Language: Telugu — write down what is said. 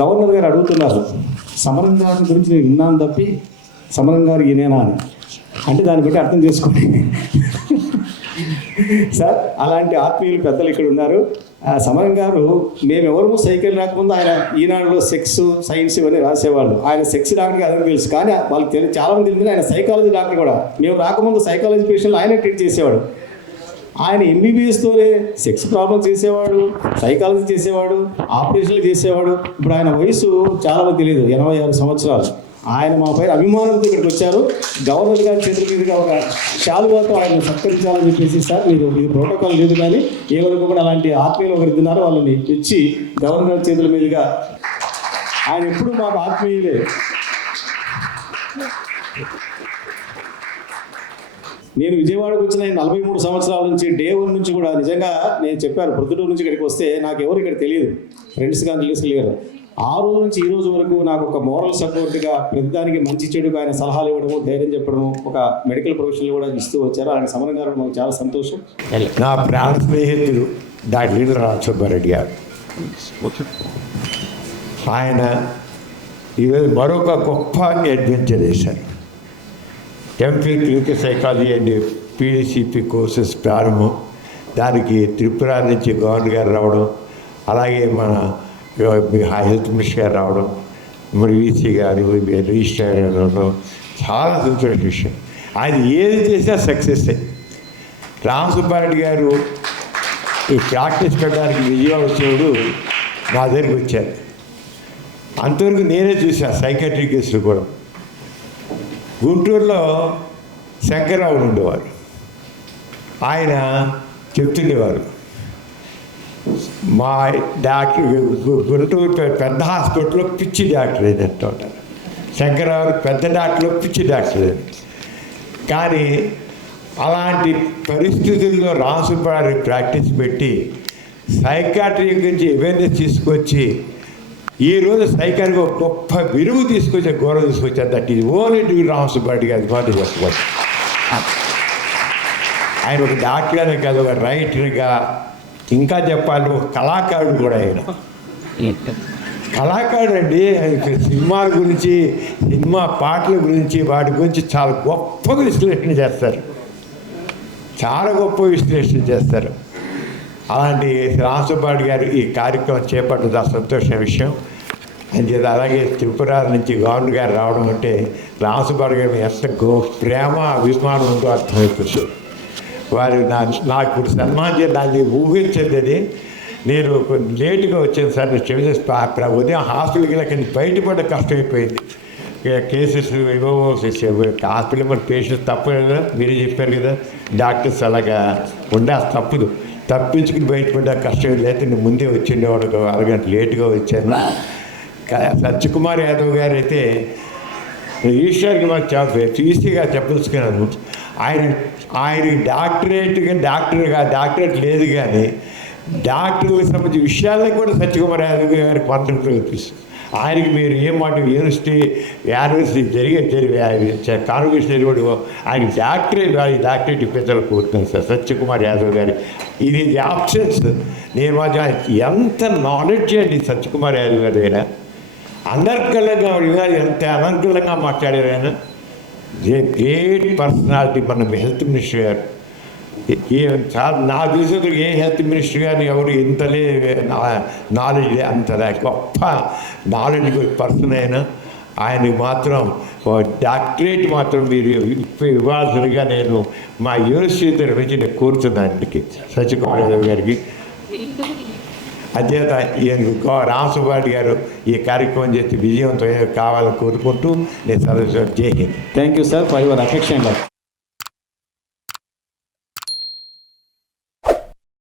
గవర్నర్ గారు అడుగుతున్నారు సమరం గారి గురించి నేను విన్నాను తప్పి సమరం గారు ఈయనేనా అని. అంటే దాన్ని బట్టి అర్థం చేసుకోండి. సార్ అలాంటి ఆత్మీయులు పెద్దలు ఇక్కడ ఉన్నారు. ఆ సమరం గారు మేమెవరము సైకిల్ రాకముందు ఆయన ఈనాడులో సెక్స్ సైన్స్ ఇవన్నీ రాసేవాళ్ళు. ఆయన సెక్స్ డాక్టర్ అదే తెలుసు. కానీ వాళ్ళకి తెలియదు చాలా మంది ఆయన సైకాలజీ డాక్టర్ కూడా. మేము రాకముందు సైకాలజీ పేషెంట్లు ఆయన ట్రీట్ చేసేవాడు. ఆయన ఎంబీబీఎస్తోనే సెక్స్ ప్రాబ్లమ్స్ చేసేవాడు సైకాలజీ చేసేవాడు ఆపరేషన్లు చేసేవాడు. ఇప్పుడు ఆయన వయసు చాలా మంది తెలియదు ఎనభై ఆరు సంవత్సరాలు. ఆయన మాపై అభిమానంతో ఇక్కడికి వచ్చారు. గవర్నర్ గారి చేతుల మీదుగా ఒక శాలువాతో ఆయన సత్కరించాలని చెప్పేసి సార్ మీరు మీరు ప్రోటోకాల్ లేదు కానీ ఏ వరకు కూడా అలాంటి ఆత్మీయులు ఒకరు ఇద్దరు వాళ్ళని ఇచ్చి గవర్నర్ గారి చేతుల మీదుగా ఆయన ఎప్పుడు మాకు ఆత్మీయులే. నేను విజయవాడకు వచ్చిన నలభై మూడు సంవత్సరాల నుంచి డే వన్ నుంచి కూడా నిజంగా నేను చెప్పాను ప్రొద్దుటూరు నుంచి ఇక్కడికి వస్తే నాకు ఎవరు ఇక్కడ తెలియదు. ఫ్రెండ్స్ కానీ రిలేస్ లేరు. ఆ రోజు నుంచి ఈ రోజు వరకు నాకు ఒక మోరల్ సపోర్ట్గా ప్రతిదానికి మంచి చెడుగా ఆయన సలహాలు ఇవ్వడము ధైర్యం చెప్పడము ఒక మెడికల్ ప్రొఫెషనల్ కూడా ఇస్తూ వచ్చారు. ఆయన సమరం గారు మాకు చాలా సంతోషం. నా ప్రాణ స్నేహితుడు డాక్టర్ వీరరాజ సుబ్బారెడ్డి గారు. ఆయన ఈరోజు మరొక గొప్ప అడ్వెంచర్ చేశారు. MP clinical psychology and PDCP courses ప్రారంభం. దానికి త్రిపుర నుంచి గవర్నర్ గారు రావడం అలాగే మన హెల్త్ మినిస్టర్ గారు రావడం మరి వీసీ గారు రిజిస్టర్ గారు రావడం చాలా సంతోష విషయం. ఆయన ఏది చేసినా సక్సెస్ రామ్ సుబ్బారెడ్డి గారు ఈ ప్రాక్టీస్ పెట్టడానికి విజయవాడ వచ్చినప్పుడు నా దగ్గరికి వచ్చారు. అంతవరకు నేనే చూసా సైకాట్రిక్ కేసులు కూడా. గుంటూరులో శంకర్రావు ఉండేవారు. ఆయన చెప్తుండేవారు. మా డాక్టర్ గుంటూరు పెద్ద హాస్పిటల్లో పిచ్చి డాక్టర్ అయినట్టు ఉంటారు శంకరరావు పెద్ద డాక్టర్లో పిచ్చి డాక్టర్ అయినట్టు. కానీ అలాంటి పరిస్థితుల్లో రాసుపారి ప్రాక్టీస్ పెట్టి సైకాట్రీ గురించి అవేర్నెస్ తీసుకొచ్చి ఈ రోజు సైకాట్రీ ఒక గొప్ప విలువ తీసుకొచ్చే గౌరవం తీసుకొచ్చారు that is only due Ramasubbareddy గారి మాట చెప్పవచ్చు ఆయన ఒక డాక్టర్గానే కాదు ఒక రైటర్గా ఇంకా చెప్పాలి ఒక కళాకారుడు కూడా ఆయన. కళాకారుడు అండి ఆయన సినిమాల గురించి సినిమా పాటల గురించి వాటి గురించి చాలా గొప్పగా విశ్లేషణ చేస్తారు. చాలా గొప్ప విశ్లేషణ చేస్తారు. అలాంటి రాసుబాడు గారు ఈ కార్యక్రమం చేపట్టడం చాలా సంతోషమైన విషయం. అంచేత అలాగే త్రిపుర నుంచి గవర్నర్ గారు రావడం అంటే రాసుబాడు గారి ఎంత గో ప్రేమ అభిమానం ఉందో అర్థమైపోతుంది వారు నా నాకు ఇప్పుడు సన్మానం దాన్ని ఊహించేది నేను కొంచెం లేటుగా వచ్చాను సార్ నేను క్షమిస్తే ఉదయం హాస్పిటల్కి వెళ్ళక బయటపడ కష్టమైపోయింది. కేసెస్ ఏవో హాస్పిటల్ మన పేషెంట్స్ తప్పు కదా మీరే చెప్పారు కదా. డాక్టర్స్ అలాగా ఉండే తప్పదు. తప్పించుకుని బయటపడ్డా కష్టం లేకపోతే నేను ముందే వచ్చిండేవాడు ఒక అరగంట లేటుగా వచ్చాను. సత్యకుమార్ యాదవ్ గారు అయితే ఈశ్వర్కి మాకు చాలా ఈసీగా చెప్పదలుచుకున్నాను. ఆయన ఆయన డాక్టరేట్గా డాక్టర్గా డాక్టరేట్ లేదు కానీ డాక్టర్లకు సంబంధించిన విషయాలకు కూడా సత్యకుమార్ యాదవ్ గారికి పంటలు కల్పిస్తుంది ఆయనకి మీరు ఏ మాట యూనివర్సిటీ యూనివర్సిటీ జరిగే జరిగే కాన్వర్సేషన్ కూడా ఆయన డాక్టరేట్ ఆయన డాక్టరేట్ ఇప్పించాలని కోరుతున్నాను సార్ సత్యకుమార్ యాదవ్ గారి. ఇది ఆప్షన్స్. నేను మాత్రం ఎంత నాలెడ్జ్ అండి సత్యకుమార్ యాదవ్ గారి అయినా అనర్కలంగా ఎంత అనర్కలంగా మాట్లాడారు ఆయన. గ్రేట్ పర్సనాలిటీ మన హెల్త్ మినిస్టర్ గారు. నా దేశంలో ఏ హెల్త్ మినిస్టర్ కానీ ఎవరు ఇంతలే నాలెడ్జ్ అంతలే గొప్ప నాలెడ్జ్ పర్సన్ అయినా ఆయనకి మాత్రం డాక్టరేట్ మాత్రం మీరు ఇవ్వాల్సిందిగా నేను మా యూనివర్సిటీ నుంచి నేను కోరుతున్నాను ఆయనకి సత్యకుమార్ యాదవ్ గారికి. అధ్యత ఈయన రామసుబ్బారెడ్డి గారు ఈ కార్యక్రమం చేసి విజయవంతం కావాలని కోరుకుంటూ నేను సదస్సు Jai Hind. Thank you sir for your affection